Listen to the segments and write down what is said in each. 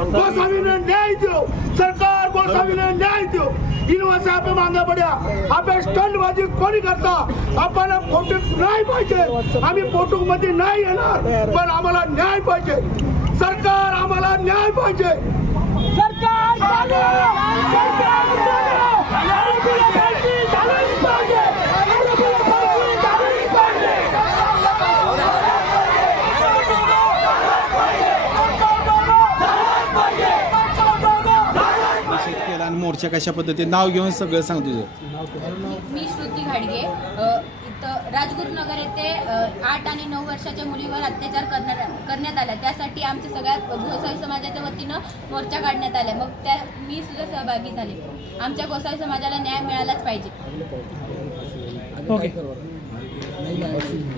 न्याय दो गोस्वामी ने न्याय दो सरकार गोस्वामी ने न्याय दो इनवासे आपण मागे पड्या। आपण स्टंटबाजी कोणी करता? आपण फोटो नाही पाहिजे। आम्ही फोटो मध्ये नाही येणार पण आम्हाला न्याय पाहिजे. सरकार आम्हाला न्याय पाहिजे. सरकार जागे! सरकार जागे! आरोपीला फाशी झालीच पाहिजे! आरोपीला फाशी झालीच पाहिजे! निषेध केला आणि मोर्चा कशा पद्धतीने? नाव घेऊन सगळं सांग तुझं. मी श्रुती घाडगे. अ, इथं राजगुरुनगर येथे अ, आठ आणि नऊ वर्षाच्या मुलीवर अत्याचार करण्यात करण्यात आला. त्यासाठी आमच्या सगळ्या गोसावी समाजाच्या वतीनं मोर्चा काढण्यात आला मग त्या मी सुद्धा सहभागी झाले. आमच्या गोसावी समाजाला न्याय मिळालाच पाहिजे.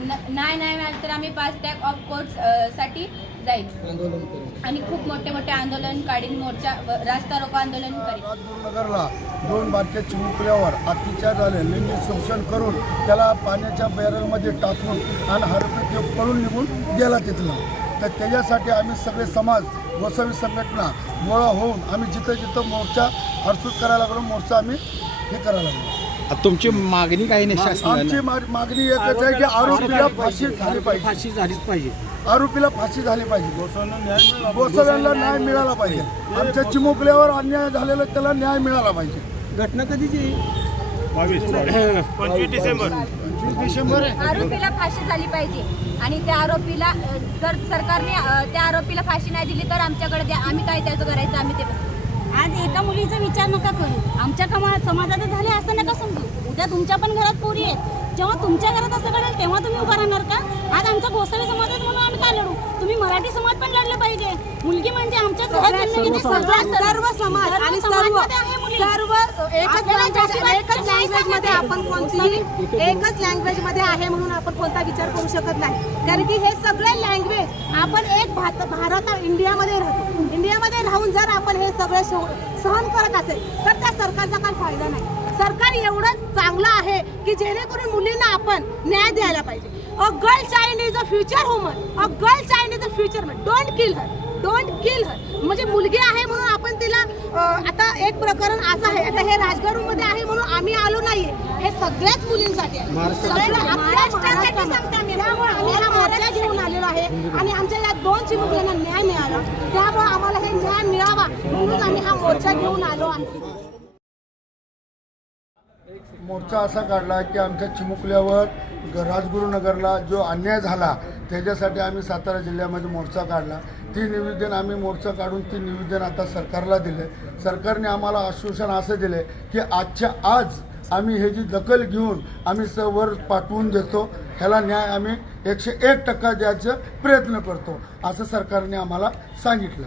न- नाही नाही मिळालं तर आम्ही फास्ट टॅग ऑफ कोर्टसाठी जाईल. आणि खूप मोठे मोठे आंदोलन काढीन मोर्चा रास्ता रोको आंदोलन नगरला दोन बारक्या चिमुकल्यावर अत्याचार झाले. लैंगिक शोषण करून त्याला पाण्याच्या बॅरलमध्ये टाकून आणि हरपत तो पळून निघून गेला तिथलं तर त्याच्यासाठी आम्ही सगळे समाज गोसावी संघटना गोळा होऊन आम्ही जिथं जिथं मोर्चा हरसूट करायला लागलो मोर्चा आम्ही हे करायला लागलो. तुमची मागणी काही नाही आमची मागणी एकच आहे की आरोपीला फाशी झाली पाहिजे. फाशी झालीच पाहिजे. आरोपीला फाशी झाली पाहिजे. गोसाव्यांना न्याय मिळाला पाहिजे. आमच्या चिमुकल्यावर अन्याय झालेला त्याला न्याय मिळाला पाहिजे. घटना कधीची पंचवीस डिसेंबर. पंचवीस डिसेंबर आहे. आरोपीला फाशी झाली पाहिजे. आणि त्या आरोपीला जर सरकारने त्या आरोपीला फाशी नाही दिली तर आमच्याकडे द्या. आम्ही काय त्याचं करायचं? आम्ही ते. आज एका मुलीचा विचार नका करू. आमच्या कमा समाजात झाले असं नका समजू. उद्या तुमच्या पण घरात पोरी आहेत. जेव्हा तुमच्या घरात असं घडेल तेव्हा तुम्ही उभा राहणार का? आज आमचा गोसावी समाज आहे म्हणून आम्ही का लढू? तुम्ही मराठी समाज पण लढले पाहिजे. मुलगी म्हणजे आमच्या सर्व समाज. आणि सर्व सर्व एकच एकच लँग्वेजमध्ये आपण कोणतीही एकच लँग्वेजमध्ये आहे म्हणून आपण कोणता विचार करू शकत नाही. कारण की हे सगळे लँग्वेज आपण एक भात भारत इंडियामध्ये राहतो. इंडियामध्ये राहून जर आपण हे सगळे सह- सहन करत असेल तर त्या सरकारचा काय फायदा नाही. सरकार एवढं चांगलं आहे की जेणेकरून मुलींना आपण न्याय द्यायला पाहिजे. A girl child is a future woman a girl child is a future man don't kill her don't kill her म्हणजे मुलगी आहे म्हणून आपण तिला आता एक प्रकरण असं आहे. आता हे राजगडमध्ये आहे म्हणून आम्ही आलो नाहीये. हे सगळ्याच मुलींसाठी आहे. त्यामुळे आम्ही हा मोर्चा घेऊन आलेलो आहे. आणि आमच्या या दोन चिमुकल्यांना न्याय मिळाला. त्यामुळे आम्हाला हे न्याय मिळावा म्हणून आम्ही हा मोर्चा घेऊन आलो आहे. मोर्चा असा काढला की आमच्या चिमुकल्यावर ग- राजगुरुनगरला जो अन्याय झाला त्याच्यासाठी आम्ही सातारा जिल्ह्यामध्ये मोर्चा काढला. ती निवेदन आम्ही मोर्चा काढून ती निवेदन आता सरकारला दिले. सरकारने आम्हाला आश्वासन असं दिले की आजच्या आज आम्ही हे जी दखल घेऊन आम्ही स वर पाठवून देतो ह्याला न्याय आम्ही एकशे एक टक्का द्यायचा प्रयत्न करतो असं सरकारने आम्हाला सांगितलं.